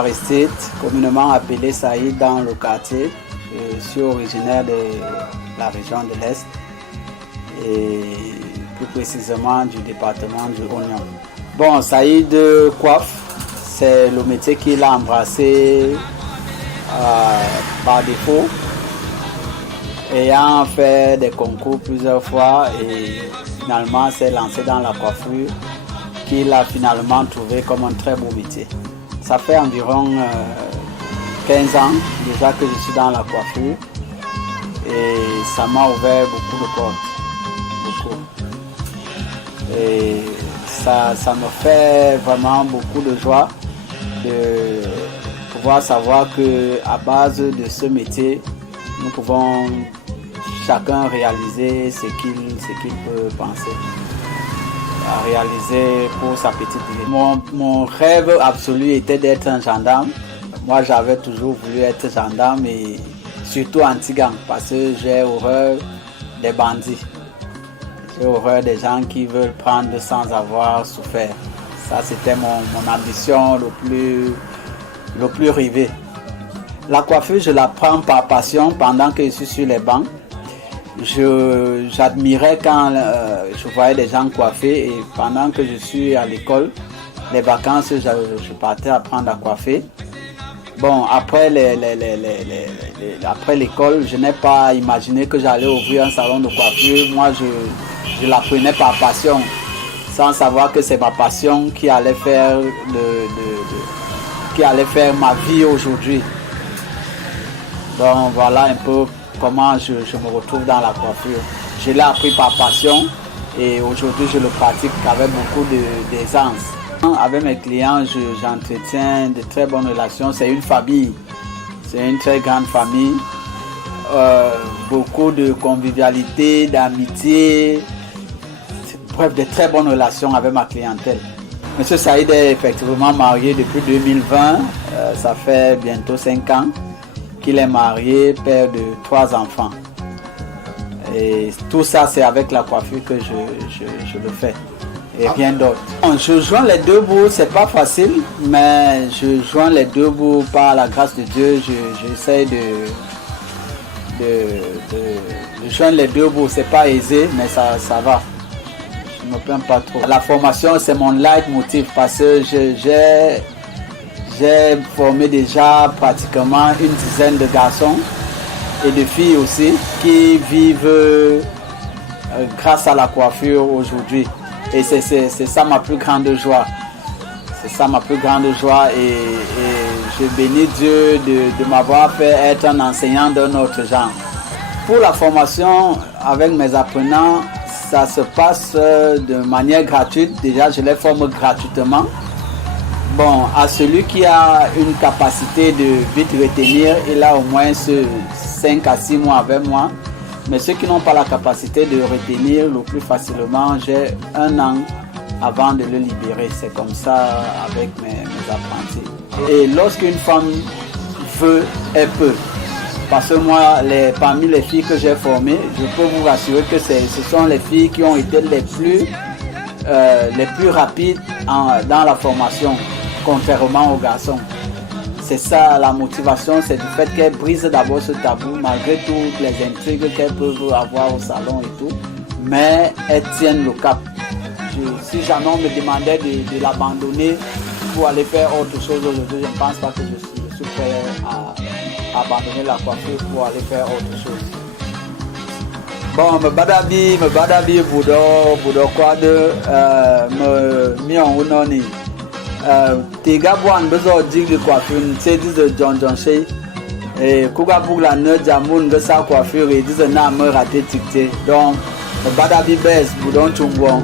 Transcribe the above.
Aristide, communément appelé Saïd dans le quartier. Je suis originaire de la région de l'Est et plus précisément du département du Oignon. Bon, Saïd coiffe, c'est le métier qu'il a embrassé par défaut, ayant fait des concours plusieurs fois et finalement s'est lancé dans la coiffure qu'il a finalement trouvé comme un très beau métier. Ça fait environ 15 ans déjà que je suis dans la coiffure et ça m'a ouvert beaucoup de portes, beaucoup. Et ça me fait vraiment beaucoup de joie de pouvoir savoir qu'à base de ce métier, nous pouvons chacun réaliser ce qu'il peut penser à réaliser pour sa petite vie. Mon rêve absolu était d'être un gendarme. Moi, j'avais toujours voulu être gendarme et surtout anti-gang parce que j'ai horreur des bandits. J'ai horreur des gens qui veulent prendre sans avoir souffert. Ça, c'était mon ambition le plus rêvé. La coiffure, je la prends par passion pendant que je suis sur les bancs. J'admirais quand je voyais des gens coiffés et pendant que je suis à l'école, les vacances, je partais apprendre à coiffer. Bon, après l'école, je n'ai pas imaginé que j'allais ouvrir un salon de coiffure. Moi, je l'apprenais par passion, sans savoir que c'est ma passion qui allait faire ma vie aujourd'hui. Donc voilà un peu comment je me retrouve dans la coiffure. Je l'ai appris par passion et aujourd'hui je le pratique avec beaucoup d'aisance. Avec mes clients, j'entretiens de très bonnes relations. C'est une famille, c'est une très grande famille. Beaucoup de convivialité, d'amitié, bref, de très bonnes relations avec ma clientèle. Monsieur Saïd est effectivement marié depuis 2020, ça fait bientôt 5 ans qu'il est marié, père de 3 enfants. Et tout ça, c'est avec la coiffure que je le fais. Et rien d'autre. Je joins les deux bouts, c'est pas facile, mais je joins les deux bouts par la grâce de Dieu. J'essaie de joindre les deux bouts. C'est pas aisé, mais ça va. Je ne me plains pas trop. La formation, c'est mon leitmotiv parce que j'ai formé déjà pratiquement une dizaine de garçons et de filles aussi qui vivent grâce à la coiffure aujourd'hui. Et c'est ça ma plus grande joie. C'est ça ma plus grande joie et je bénis Dieu de m'avoir fait être un enseignant d'un autre genre. Pour la formation avec mes apprenants, ça se passe de manière gratuite. Déjà, je les forme gratuitement. Bon, à celui qui a une capacité de vite retenir, il a au moins 5 à 6 mois avec moi. Mais ceux qui n'ont pas la capacité de retenir le plus facilement, j'ai 1 an avant de le libérer. C'est comme ça avec mes apprentis. Et lorsqu'une femme veut, elle peut. Parce que moi, parmi les filles que j'ai formées, je peux vous rassurer que ce sont les filles qui ont été les plus rapides dans la formation, contrairement aux garçons. C'est ça la motivation, c'est du fait qu'elles brisent d'abord ce tabou, malgré toutes les intrigues qu'elles peuvent avoir au salon et tout. Mais elles tiennent le cap. Si jamais on me demandait de l'abandonner pour aller faire autre chose aujourd'hui, je ne pense pas que je suis prêt à abandonner la coiffure pour aller faire autre chose. Bon, me badabi budo quoi de me mion unoni. Tiga buan bezo dig de coiffure, c'est dit de John Shea. Et Kuga Bougla ne jamoun de sa coiffure et dit de n'a me raté ticté. Donc, me badabi best, boudon chungwong.